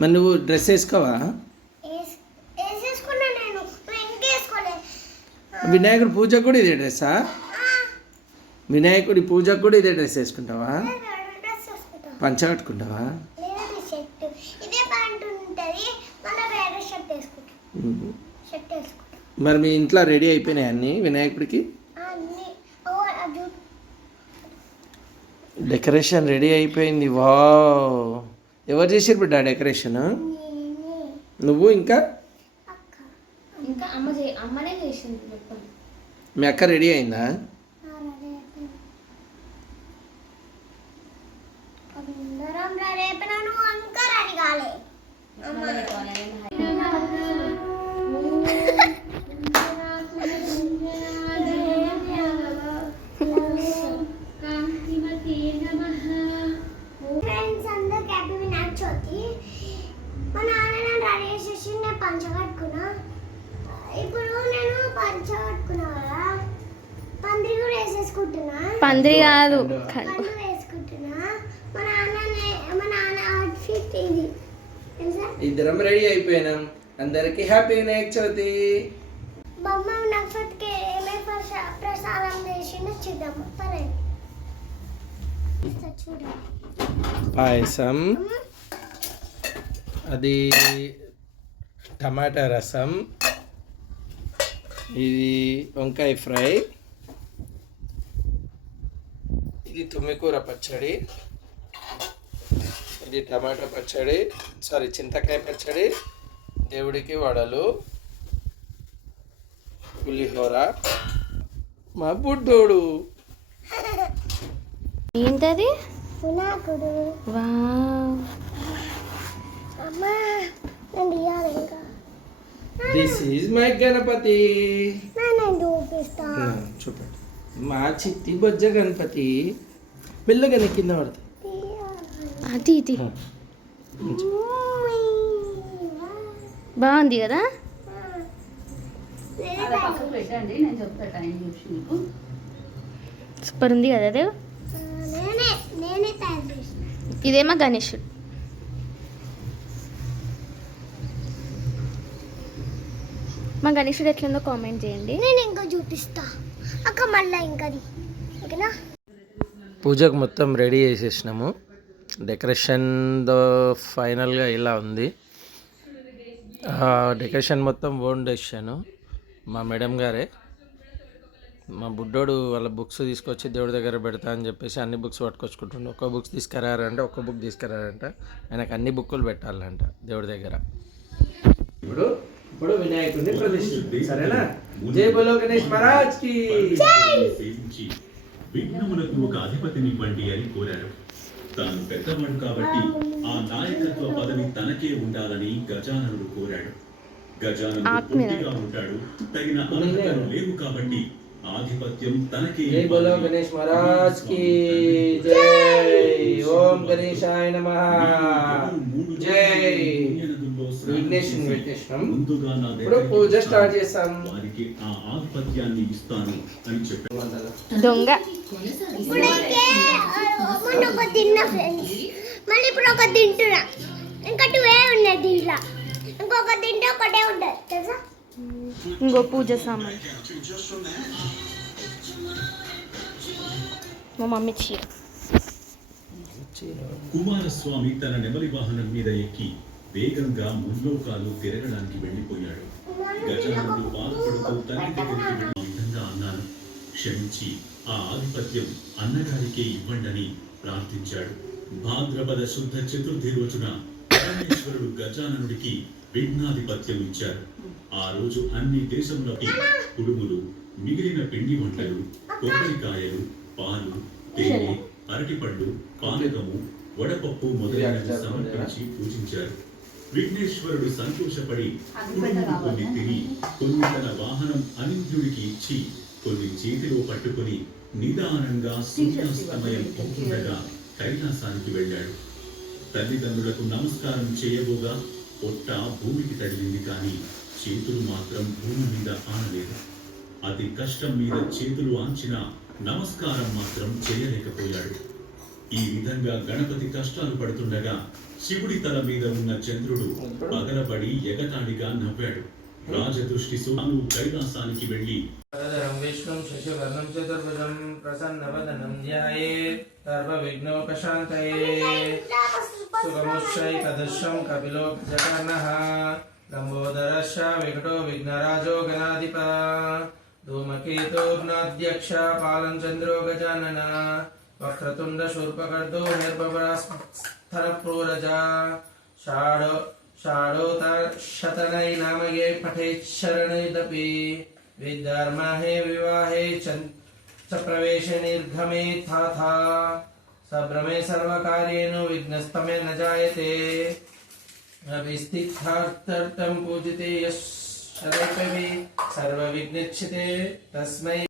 మరి నువ్వు డ్రెస్ వేసుకోవా? వినాయకుడి పూజకు కూడా ఇదే డ్రెస్సా? వినాయకుడి పూజకు కూడా ఇదే డ్రెస్ వేసుకుంటావా? పంచ కట్టుకుంటావా? మరి మీ ఇంట్లో రెడీ అయిపోయినాయి అన్నీ వినాయకుడికి? డెకరేషన్ రెడీ అయిపోయింది. వా, ఎవరు చేసారు బిడ్డ డెకరేషన్? నువ్వు ఇంకా అమ్మనే చేసింది మొత్తం. మీ అక్క రెడీ అయిందా? పందిరి కాదు, ఇద్దరం రెడీ అయిపోయినాం. అందరికి హ్యాపీ వినాయక చవితి. పాయసం, అది టమాటా రసం, ఇది వంకాయ ఫ్రై, ఇది తుమ్మికూర పచ్చడి, ఇది టమాటా పచ్చడి, సారీ చింతకాయ పచ్చడి, దేవుడికి వడలు, పులిహోర. మా బుడ్డోడు ఏంటది? This is my Ganapati. చూపండి, మా చిట్టి బొజ్జ గణపతి. మెల్లగానే కింద పడుతుంది. అది ఇది బాగుంది కదా? సూపర్ ఉంది కదా అది. ఇదేమో గణేశుడు. మా గణేశుడు ఎట్లుందో కామెంట్ చేయండి. నేను ఇంకా చూపిస్తా అక్క, మళ్ళీ ఇంకది ఓకేనా. పూజకు మొత్తం రెడీ చేసేసినాము. డెకరేషన్ ఫైనల్గా ఇలా ఉంది. డెకరేషన్ మొత్తం ఓన్ డెసిషన్ మా మేడం గారే. మా బుడ్డోడు వాళ్ళ బుక్స్ తీసుకొచ్చి దేవుడి దగ్గర పెడతా అని చెప్పేసి అన్ని బుక్స్ పట్టుకొచ్చుకుంటుండే. ఒక్క బుక్స్ తీసుకురారంటే ఒక్క బుక్ తీసుకురారంట. ఆయనకు అన్ని బుక్కులు పెట్టాలంట దేవుడి దగ్గర. ఇప్పుడు వినాయకుడిని ప్రతిష్ఠించండి, సరేనా? జై బోలో గణేష్ మహారాజ్ కి. విఘ్నములకు ఒక అధిపతినివ్వండి అని కోరారు. తాను పెద్దవాడు కాబట్టి ఆ నాయకత్వ పదవి తనకే ఉండాలని గజాననుడు కోరాడు. గజాననుడు పూర్తిగా ఉంటాడు, తగిన అర్హతలు లేవు కాబట్టి ఆధిపత్యం తనకే. జై బోలో గణేష్ మహారాజ్ కి జై. ఓం గణేశాయ నమః. జై. విఘ్నేశ్వరుని పెట్టేసినాం. ఇప్పుడు పూజ స్టార్ట్ చేస్తాం. వారికి ఆ ఆధిపత్యాన్ని ఇస్తాను అని చెప్పాడు. దొంగ ఇప్పుడైతే మొన్న ఒక తిన్న ఫ్రెండ్స్, మళ్ళీ ఇప్పుడు ఒక తింటున్నా. ఇంకా 2 ఉన్నాయి దీంట్లో. ఇంకొక తింటే ఒకటే ఉంటుంది తెలుసా. ఇంకో పూజ సామాన్ మా మమ్మీ చీర. కుమారస్వామి తన నెమలి వాహనం మీద ఎక్కి వేగంగా ముల్లోకాలు తిరగడానికి వెళ్ళిపోయాడు. గజానుడు బాధపడుతూ తల్లి దగ్గరికి వెళ్ళి విధంగా అన్నాను, క్షమించి ఆ ఆధిపత్యం అన్నగారికే ఇవ్వండని ప్రార్థించాడు. భాద్రపద శుద్ధ చతుర్థి రోజున పరమేశ్వరుడు గజాననుడికి విఘ్నాధిపత్యం ఇచ్చారు. ఆ రోజు అన్ని దేశంలోకి కుడుములు, మిగిలిన పిండి వంటలు, కొబ్బరికాయలు, పాలు, తేనె, అరటిపళ్ళు, పానకము, వడపప్పు మొదలైనవి సమర్పించి పూజించారు. విఘ్నేశ్వరుడు సంతోషపడి కుడుములు కొన్ని తిని, కొన్ని తన వాహనం అనింద్యుడికి ఇచ్చి, కొన్ని చేతిలో పట్టుకుని నిదానంగా సూర్యాస్తమయం అవుతుండగా కైలాసానికి వెళ్ళాడు. తల్లిదండ్రులకు నమస్కారం చేయబోగా పొట్ట భూమికి తగిలింది, కానీ చేతులు మాత్రం భూమి మీద ఆనలేదు. అతి కష్టం మీద చేతులు ఆంచిన నమస్కారం మాత్రం చేయలేకపోయాడు. ఈ విధంగా గణపతి కష్టాలు పడుతుండగా శివుడి తల మీద ఉన్న చంద్రుడు పగలబడి ఎగతాళిగా నవ్వాడు. రాజదృష్టి సుమాను కైలాసానికి వెళ్లి విష్ణుం శశివర్ణం చతుర్భుజం ప్రసన్నవదనం ధ్యాయేత్ సర్వవిఘ్నోపశాంతయే సుగముశ్రైకదర్శం కపిలో జగన్నః లంబోదరశ్చ వికటో విఘ్నరాజో గణాధిప ధూమకేతోర్నాధ్యక్ష పాలం చంద్రో గజానన వక్రతుండ శూర్పకర్దో నిర్భరాస్థనప్రూరజా షాఢోత శతనై నామగే పఠేచ్చరణైదపి విద్యార్మహే వివాహే చ ప్రవేశే నిర్గమే తథా సభ్రమే సర్వకార్యేషు విఘ్నస్తమే న జాయతే అభిస్థితార్థం పూజితే యశ్ సర్వవిఘ్నచ్ఛతే తస్మై